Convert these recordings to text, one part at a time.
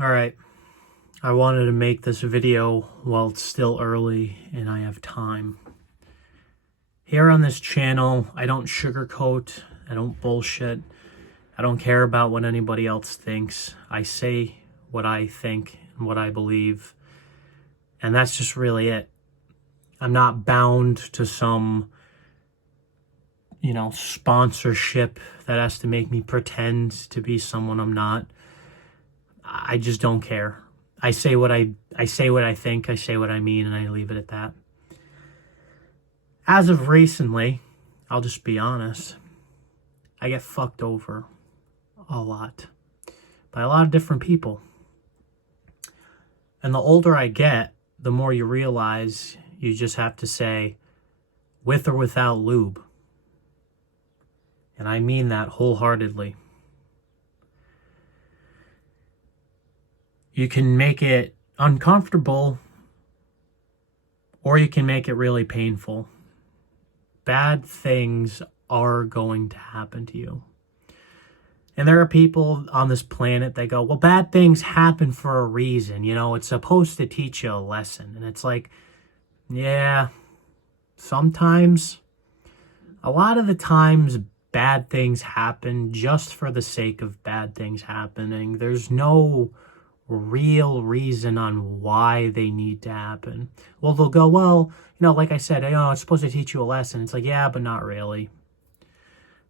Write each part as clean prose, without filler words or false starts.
All right, I wanted to make this video while it's still early and I have time. Here on this channel, I don't sugarcoat, I don't bullshit, I don't care about what anybody else thinks. I say what I think and what I believe, and that's just really it. I'm not bound to some, sponsorship that has to make me pretend to be someone I'm not. I just don't care. I say what I think, I say what I mean, and I leave it at that. As of recently, I'll just be honest, I get fucked over a lot by a lot of different people. And the older I get, the more you realize you just have to say, with or without lube. And I mean that wholeheartedly. You can make it uncomfortable, or you can make it really painful. Bad things are going to happen to you. And there are people on this planet that go, well, bad things happen for a reason. It's supposed to teach you a lesson. And it's like, yeah, sometimes, a lot of the times, bad things happen just for the sake of bad things happening. There's no real reason on why they need to happen. Well, they'll go, well, like I said, it's supposed to teach you a lesson. It's like, yeah, but not really.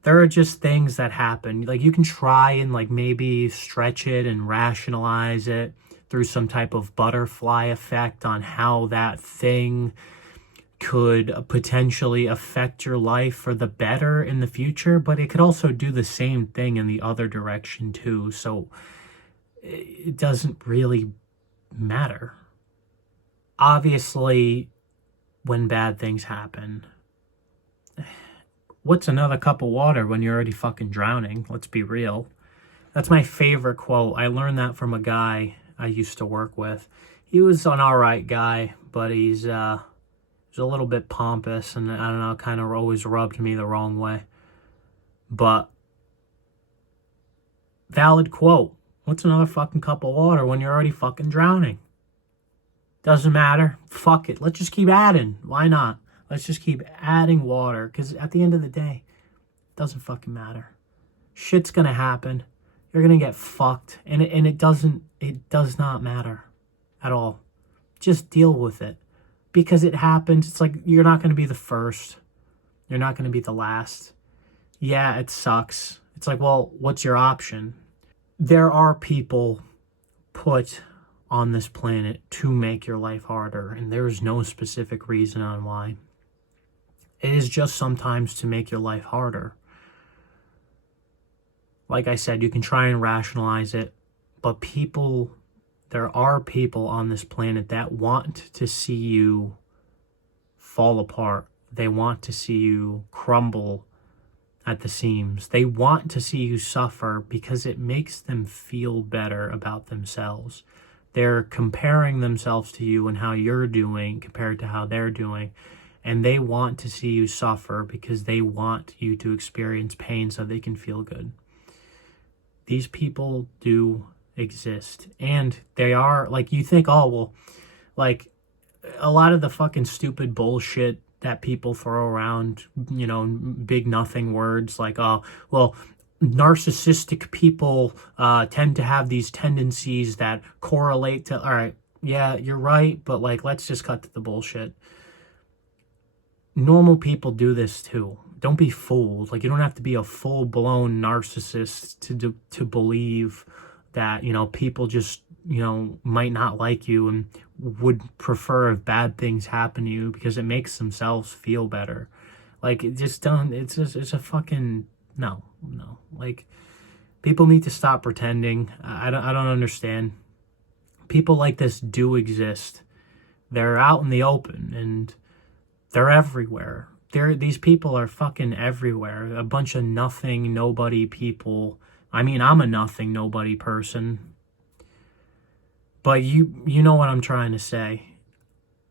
There are just things that happen. Like, you can try and maybe stretch it and rationalize it through some type of butterfly effect on how that thing could potentially affect your life for the better in the future, but it could also do the same thing in the other direction too. So it doesn't really matter. Obviously, when bad things happen, what's another cup of water when you're already fucking drowning? Let's be real. That's my favorite quote. I learned that from a guy I used to work with. He was an alright guy, but he's a little bit pompous, and I don't know, kind of always rubbed me the wrong way. But valid quote. What's another fucking cup of water when you're already fucking drowning? Doesn't matter. Fuck it. Let's just keep adding. Why not? Let's just keep adding water, because at the end of the day, it doesn't fucking matter. Shit's gonna happen. You're gonna get fucked, and it does not matter at all. Just deal with it, because it happens. It's like, you're not gonna be the first. You're not gonna be the last. Yeah, it sucks. It's like, well, what's your option? There are people put on this planet to make your life harder, and there is no specific reason on why. It is just sometimes to make your life harder. Like I said, you can try and rationalize it, but there are people on this planet that want to see you fall apart. They want to see you crumble at the seams. They want to see you suffer because it makes them feel better about themselves. They're comparing themselves to you and how you're doing compared to how they're doing. And they want to see you suffer because they want you to experience pain so they can feel good. These people do exist. And they are, you think, oh, well, a lot of the fucking stupid bullshit that people throw around, big nothing words like, oh, well, narcissistic people tend to have these tendencies that correlate to, all right, yeah, you're right, but let's just cut to the bullshit. Normal people do this too. Don't be fooled. You don't have to be a full-blown narcissist to believe that, people just, might not like you and would prefer if bad things happen to you because it makes themselves feel better. It just don't, it's a fucking, no. People need to stop pretending. I don't understand. People like this do exist. They're out in the open, and they're everywhere. These people are fucking everywhere. A bunch of nothing, nobody people. I mean, I'm a nothing, nobody person. But you know what I'm trying to say.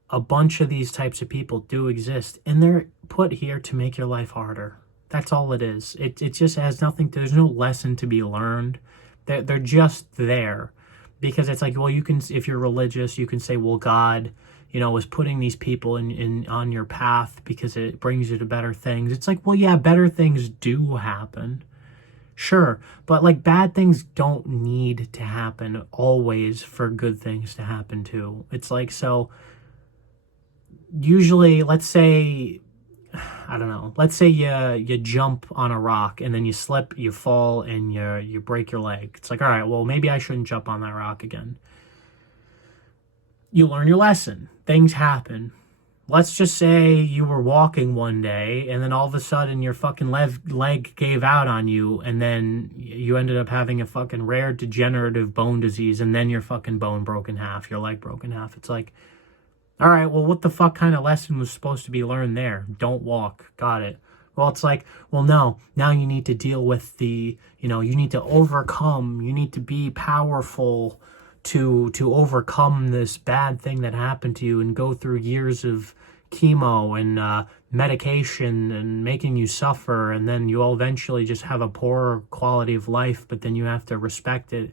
A bunch of these types of people do exist, and they're put here to make your life harder. That's all it is. It just has nothing. There's no lesson to be learned. They're just there. Because it's like, well, you can, if you're religious, you can say, well, God, was putting these people in on your path because it brings you to better things. It's like, well, yeah, better things do happen. Sure, but like bad things don't need to happen always for good things to happen too. It's like, so usually, let's say, I don't know, let's say you jump on a rock and then you slip, you fall, and you break your leg. It's like, all right, well, maybe I shouldn't jump on that rock again. You learn your lesson. Things happen. Let's just say you were walking one day and then all of a sudden your fucking leg gave out on you, and then you ended up having a fucking rare degenerative bone disease, and then your fucking bone broke in half, your leg broke in half. It's like, all right, well, what the fuck kind of lesson was supposed to be learned there? Don't walk. Got it. Well, it's like, well, no, now you need to deal with you need to overcome, you need to be powerful to overcome this bad thing that happened to you, and go through years of chemo and medication and making you suffer, and then you'll eventually just have a poorer quality of life, but then you have to respect it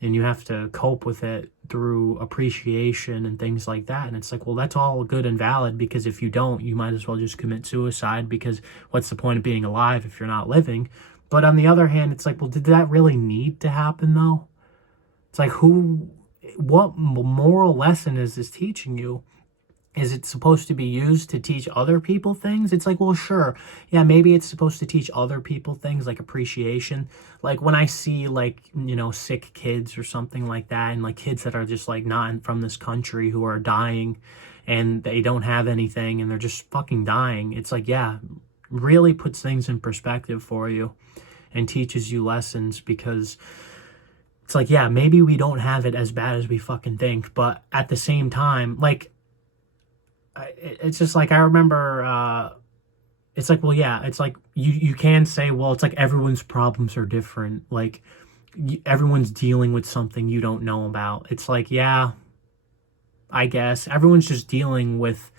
and you have to cope with it through appreciation and things like that. And it's like, well, that's all good and valid, because if you don't, you might as well just commit suicide, because what's the point of being alive if you're not living? But on the other hand, it's like, well, did that really need to happen though? It's like, what moral lesson is this teaching you? Is it supposed to be used to teach other people things? It's like, well, sure. Yeah, maybe it's supposed to teach other people things like appreciation. Like when I see like, sick kids or something like that, and like kids that are just like not from this country who are dying and they don't have anything and they're just fucking dying. It's like, yeah, really puts things in perspective for you and teaches you lessons, because it's like, yeah, maybe we don't have it as bad as we fucking think, but at the same time, like, it's just like, I remember, it's like, well, yeah, it's like, you can say, well, it's like everyone's problems are different. Like, everyone's dealing with something you don't know about. It's like, yeah, I guess everyone's just dealing with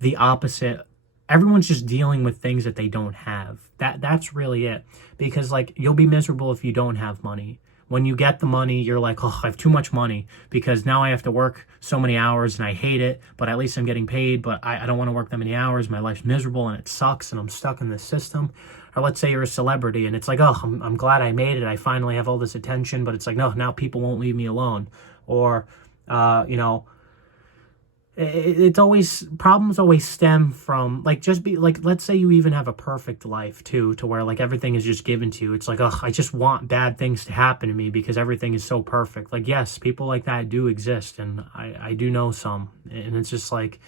the opposite. Everyone's just dealing with things that they don't have. That's really it. Because like, you'll be miserable if you don't have money. When you get the money, you're like, oh, I have too much money because now I have to work so many hours and I hate it, but at least I'm getting paid, but I don't want to work that many hours. My life's miserable and it sucks and I'm stuck in this system. Or let's say you're a celebrity and it's like, oh, I'm glad I made it. I finally have all this attention, but it's like, no, now people won't leave me alone. Or, it's always, problems always stem from like, just be like, let's say you even have a perfect life too, to where like everything is just given to you. It's like, oh, I just want bad things to happen to me because everything is so perfect. Like, yes, people like that do exist, and I do know some, and it's just like,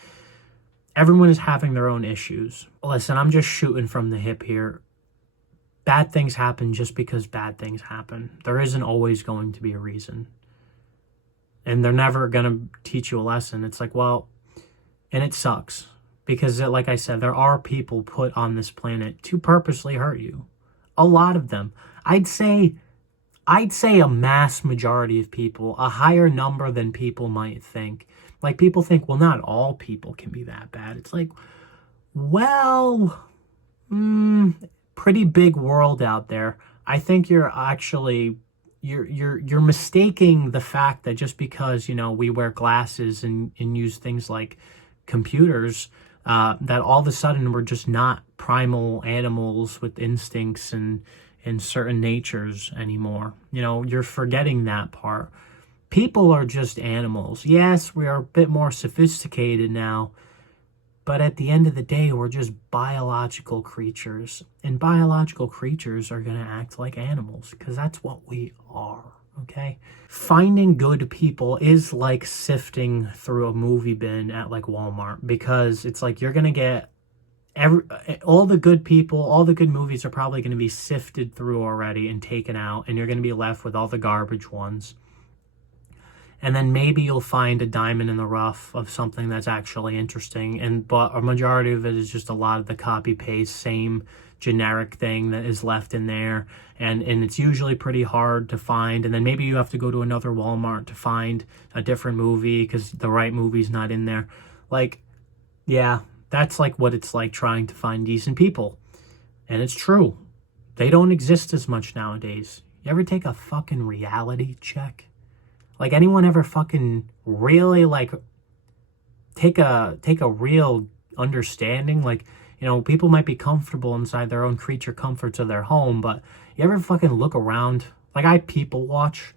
everyone is having their own issues. Listen, I'm just shooting from the hip here. Bad things happen just because bad things happen. There isn't always going to be a reason. And they're never going to teach you a lesson. It's like, well, and it sucks. Because like I said, there are people put on this planet to purposely hurt you. A lot of them. I'd say a mass majority of people, a higher number than people might think. Like, people think, well, not all people can be that bad. It's like, well, pretty big world out there. I think you're actually... You're mistaking the fact that just because, we wear glasses and use things like computers, that all of a sudden we're just not primal animals with instincts and certain natures anymore. You're forgetting that part. People are just animals. Yes, we are a bit more sophisticated now, but at the end of the day, we're just biological creatures. And biological creatures are going to act like animals because that's what we are, okay? Finding good people is like sifting through a movie bin at like Walmart, because it's like you're going to get all the good people, all the good movies are probably going to be sifted through already and taken out, and you're going to be left with all the garbage ones. And then maybe you'll find a diamond in the rough of something that's actually interesting. But a majority of it is just a lot of the copy paste, same generic thing that is left in there. And it's usually pretty hard to find. And then maybe you have to go to another Walmart to find a different movie because the right movie's not in there. Like, yeah, that's like what it's like trying to find decent people. And it's true. They don't exist as much nowadays. You ever take a fucking reality check? Like, anyone ever fucking really, like, take a real understanding? Like, people might be comfortable inside their own creature comforts of their home, but you ever fucking look around? Like, I people watch,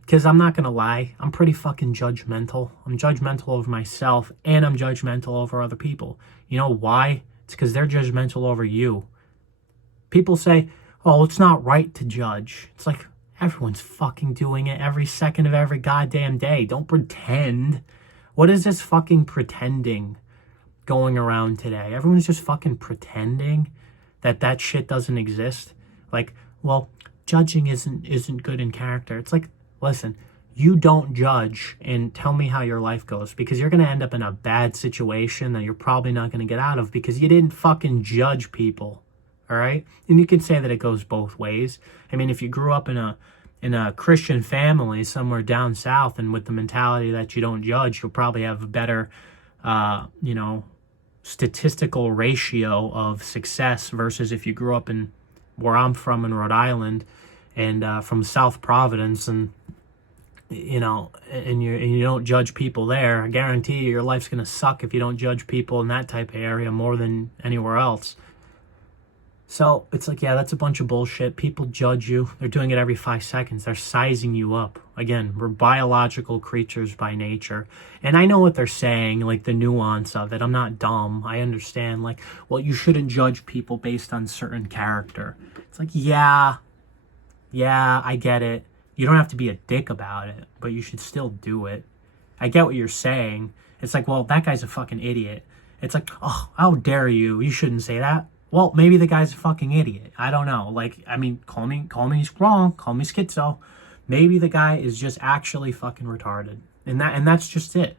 because I'm not gonna lie, I'm pretty fucking judgmental. I'm judgmental over myself, and I'm judgmental over other people. You know why? It's because they're judgmental over you. People say, oh, it's not right to judge. It's like, everyone's fucking doing it every second of every goddamn day. Don't pretend. What is this fucking pretending going around today? Everyone's just fucking pretending that shit doesn't exist. Like, well, judging isn't good in character. It's like, listen, you don't judge and tell me how your life goes, because you're going to end up in a bad situation that you're probably not going to get out of because you didn't fucking judge people. All right? And you can say that it goes both ways. I mean, if you grew up in a Christian family somewhere down south and with the mentality that you don't judge, you'll probably have a better, statistical ratio of success versus if you grew up in where I'm from in Rhode Island and from South Providence, and and you don't judge people there. I guarantee you your life's going to suck if you don't judge people in that type of area more than anywhere else. So it's like, yeah, that's a bunch of bullshit. People judge you. They're doing it every 5 seconds. They're sizing you up. Again, we're biological creatures by nature. And I know what they're saying, like the nuance of it. I'm not dumb. I understand, like, well, you shouldn't judge people based on certain character. It's like, yeah, I get it. You don't have to be a dick about it, but you should still do it. I get what you're saying. It's like, well, that guy's a fucking idiot. It's like, oh, how dare you? You shouldn't say that. Well, maybe the guy's a fucking idiot. I don't know. Like, I mean, call me wrong. Call me schizo. Maybe the guy is just actually fucking retarded. And that's just it.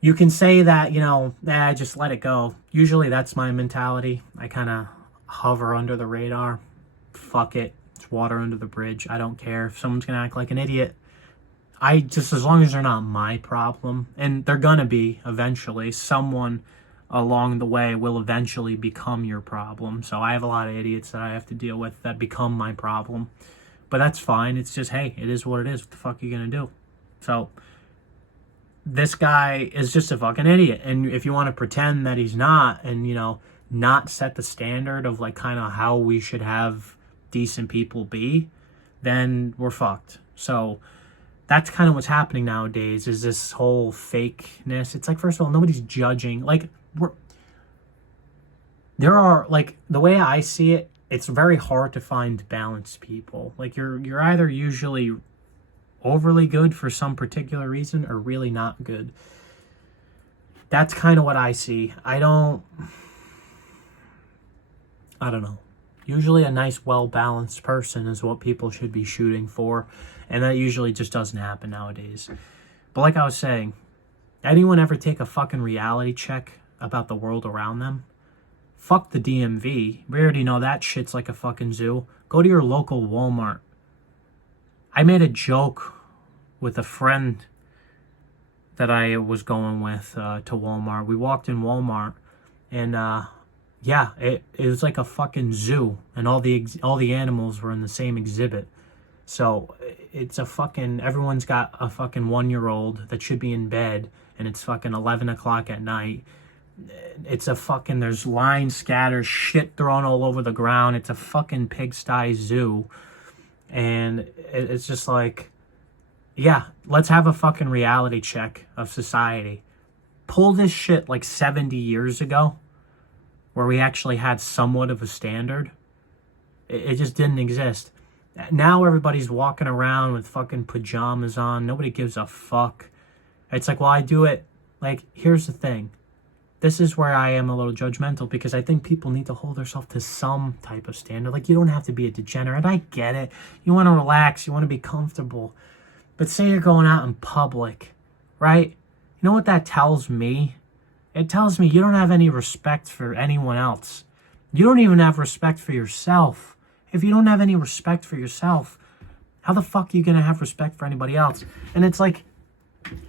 You can say that, just let it go. Usually that's my mentality. I kind of hover under the radar. Fuck it. It's water under the bridge. I don't care if someone's going to act like an idiot. As long as they're not my problem, and they're going to be eventually, someone along the way will eventually become your problem. So I have a lot of idiots that I have to deal with that become my problem. But that's fine. It's just, hey, it is what it is. What the fuck are you going to do? So this guy is just a fucking idiot. And if you want to pretend that he's not, and, not set the standard of like kind of how we should have decent people be, then we're fucked. So that's kind of what's happening nowadays, is this whole fakeness. It's like, first of all, nobody's judging. Like, there are, like, the way I see it, it's very hard to find balanced people. Like, you're either usually overly good for some particular reason or really not good. That's kind of what I see. I don't know. Usually a nice, well-balanced person is what people should be shooting for, and that usually just doesn't happen nowadays. But like I was saying, anyone ever take a fucking reality check about the world around them? Fuck the DMV. We already know that shit's like a fucking zoo. Go to your local Walmart. I made a joke with a friend that I was going with to Walmart. We walked in Walmart, and it was like a fucking zoo, and all the animals were in the same exhibit. So it's a fucking, everyone's got a fucking 1-year-old that should be in bed, and it's fucking 11 o'clock at night. It's a fucking, there's lines scattered, shit thrown all over the ground. It's a fucking pigsty zoo. And it's just like, yeah, let's have a fucking reality check of society. Pull this shit like 70 years ago, where we actually had somewhat of a standard. It just didn't exist. Now everybody's walking around with fucking pajamas on. Nobody gives a fuck. It's like, well, I do it. Like, here's the thing. This is where I am a little judgmental, because I think people need to hold themselves to some type of standard. Like, you don't have to be a degenerate. I get it. You want to relax. You want to be comfortable. But say you're going out in public, right? You know what that tells me? It tells me you don't have any respect for anyone else. You don't even have respect for yourself. If you don't have any respect for yourself, how the fuck are you going to have respect for anybody else? And it's like,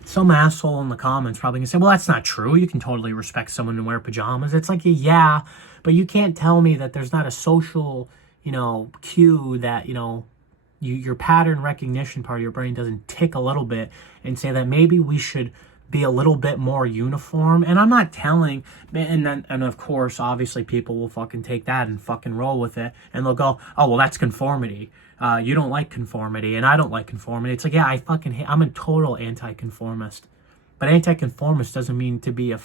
some asshole in the comments probably gonna say, well, that's not true. You can totally respect someone and wear pajamas. It's like, yeah, but you can't tell me that there's not a social, cue that, your pattern recognition part of your brain doesn't tick a little bit and say that maybe we should be a little bit more uniform. And I'm not telling, and of course, obviously, people will fucking take that and fucking roll with it, and they'll go, oh, well, that's conformity. You don't like conformity, and I don't like conformity. It's like, yeah, I fucking hate, I'm a total anti-conformist. But anti-conformist doesn't mean to be a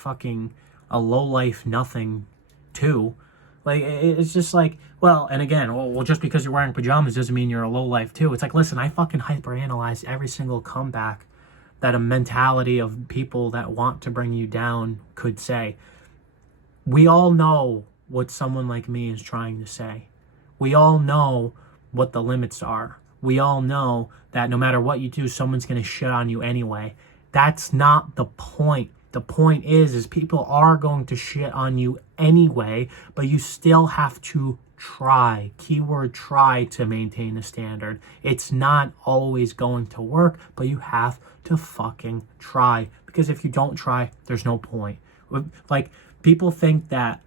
low-life nothing, too. Like, it's just like, well, and again, well, just because you're wearing pajamas doesn't mean you're a low-life, too. It's like, listen, I fucking hyperanalyze every single comeback that a mentality of people that want to bring you down could say. We all know what someone like me is trying to say. We all know what the limits are. We all know that no matter what you do, someone's going to shit on you anyway. That's not the point. The point is people are going to shit on you anyway, but you still have to try. Keyword try to maintain a standard. It's not always going to work, but you have to fucking try. Because if you don't try, there's no point. Like, people think that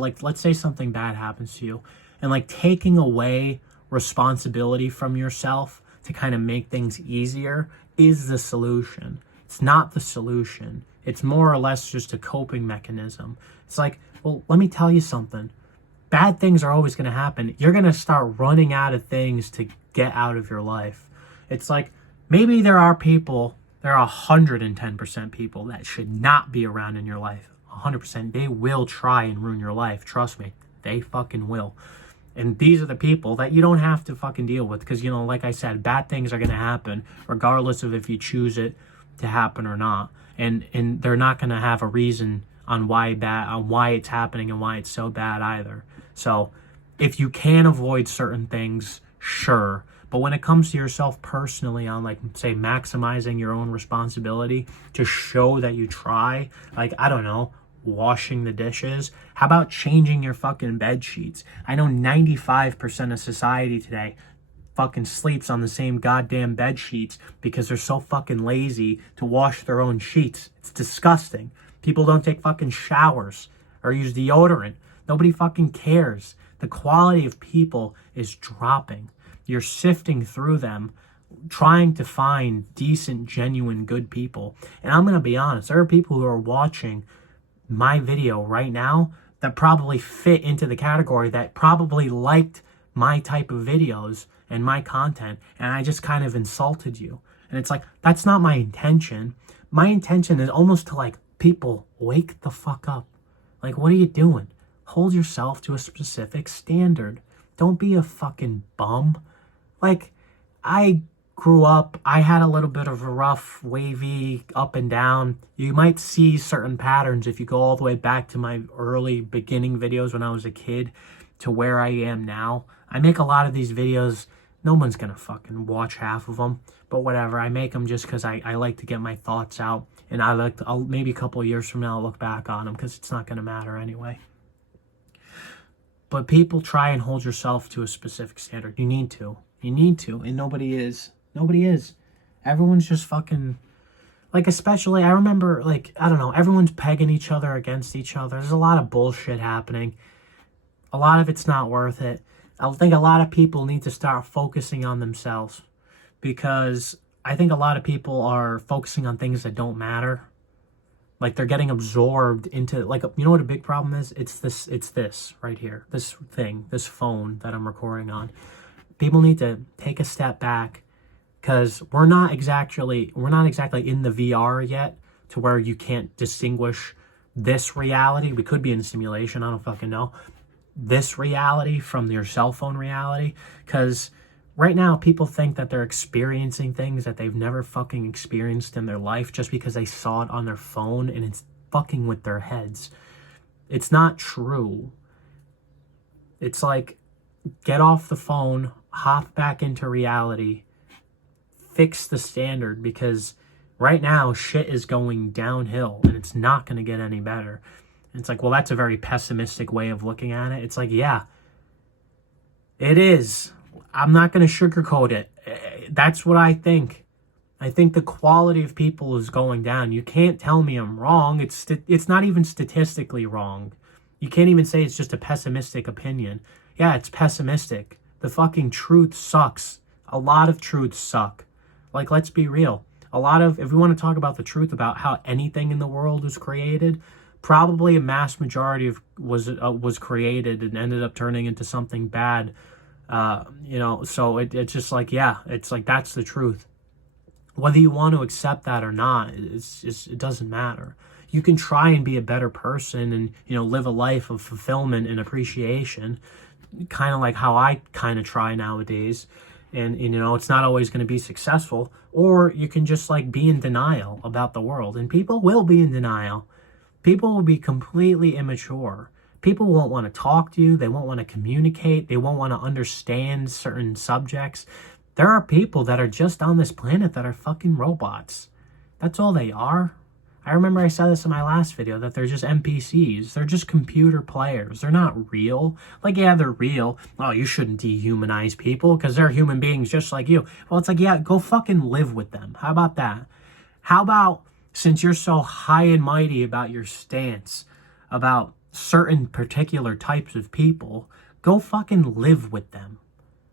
like, let's say something bad happens to you, and like taking away responsibility from yourself to kind of make things easier is the solution. It's not the solution. It's more or less just a coping mechanism. It's like, well, let me tell you something. Bad things are always going to happen. You're going to start running out of things to get out of your life. It's like, maybe there are 110% people that should not be around in your life. 100%. They will try and ruin your life. Trust me. They fucking will. And these are the people that you don't have to fucking deal with. Because, like I said, bad things are going to happen regardless of if you choose it to happen or not. And they're not going to have a reason on why it's happening and why it's so bad either. So if you can avoid certain things, sure. But when it comes to yourself personally, on like, say, maximizing your own responsibility to show that you try, like, I don't know, washing the dishes. How about changing your fucking bed sheets? I know 95% of society today fucking sleeps on the same goddamn bed sheets because they're so fucking lazy to wash their own sheets. It's disgusting. People don't take fucking showers or use deodorant. Nobody fucking cares. The quality of people is dropping. You're sifting through them, trying to find decent, genuine, good people. And I'm going to be honest, there are people who are watching my video right now that probably fit into the category, that probably liked my type of videos and my content, and I just kind of insulted you. And it's like, that's not my intention. My intention is almost to like, people, wake the fuck up. Like, what are you doing? Hold yourself to a specific standard. Don't be a fucking bum. Like, I grew up, I had a little bit of a rough, wavy, up and down. You might see certain patterns if you go all the way back to my early beginning videos when I was a kid to where I am now. I make a lot of these videos. No one's gonna fucking watch half of them, but whatever. I make them just because I like to get my thoughts out, and I'll maybe a couple of years from now I'll look back on them because it's not gonna matter anyway. But people try and hold yourself to a specific standard. You need to, and nobody is. Everyone's just fucking, like, especially, I remember, like, I don't know, everyone's pegging each other against each other. There's a lot of bullshit happening. A lot of it's not worth it. I think a lot of people need to start focusing on themselves, because I think a lot of people are focusing on things that don't matter. Like, they're getting absorbed into, like, you know what a big problem is? It's this right here, this phone that I'm recording on. People need to take a step back, because we're not exactly in the VR yet to where you can't distinguish this reality. We could be in a simulation, I don't fucking know. This reality from your cell phone reality, because right now people think that they're experiencing things that they've never fucking experienced in their life just because they saw it on their phone, and it's fucking with their heads. It's not true. It's like, get off the phone, hop back into reality, fix the standard, because right now shit is going downhill and it's not going to get any better. And it's like, well, that's a very pessimistic way of looking at it. It's like, yeah, it is. I'm not going to sugarcoat it. That's what I think. I think the quality of people is going down. You can't tell me I'm wrong. It's not even statistically wrong. You can't even say it's just a pessimistic opinion. Yeah, it's pessimistic. The fucking truth sucks. A lot of truths suck. Like, let's be real. If we want to talk about the truth about how anything in the world was created, probably a mass majority of was created and ended up turning into something bad. So it's just like, yeah, it's like, that's the truth. Whether you want to accept that or not, it doesn't matter. You can try and be a better person and, live a life of fulfillment and appreciation, kind of like how I kind of try nowadays. And, it's not always going to be successful. Or you can just like be in denial about the world. And people will be in denial. People will be completely immature. People won't want to talk to you. They won't want to communicate. They won't want to understand certain subjects. There are people that are just on this planet that are fucking robots. That's all they are. I remember I said this in my last video, that they're just NPCs. They're just computer players. They're not real. Like, yeah, they're real. Oh, you shouldn't dehumanize people because they're human beings just like you. Well, it's like, yeah, go fucking live with them. How about that? How about, since you're so high and mighty about your stance about certain particular types of people, go fucking live with them.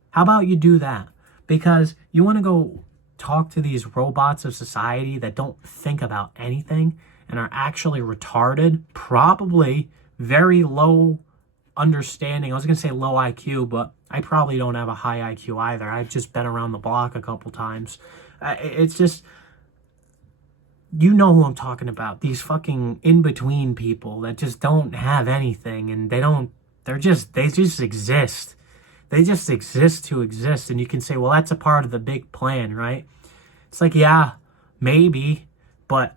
How about you do that? Because you want to go talk to these robots of society that don't think about anything and are actually retarded, probably very low understanding. I was going to say low IQ, but I probably don't have a high IQ either. I've just been around the block a couple times. It's just, you know who I'm talking about. These fucking in-between people that just don't have anything, and they just exist. They just exist to exist. And you can say, well, that's a part of the big plan, right? It's like, yeah, maybe, but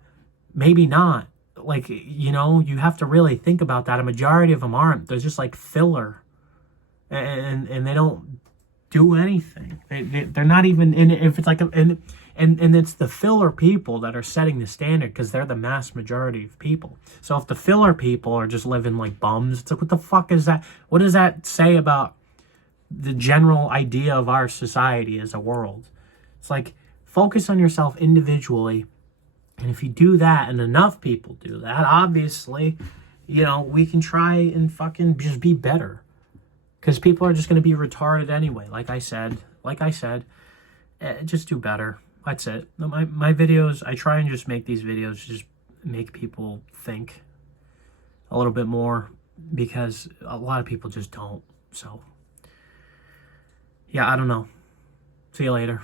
maybe not. Like, you have to really think about that. A majority of them aren't. They're just like filler. And they don't do anything. They're not even in it. If it's like, and it's the filler people that are setting the standard, because they're the mass majority of people. So if the filler people are just living like bums, it's like, what the fuck is that? What does that say about the general idea of our society as a world? It's like, focus on yourself individually, and if you do that and enough people do that, obviously, we can try and fucking just be better, because people are just going to be retarded anyway. Like I said, just do better. That's it. My videos, I try and just make these videos just make people think a little bit more, because a lot of people just don't. So yeah, I don't know. See you later.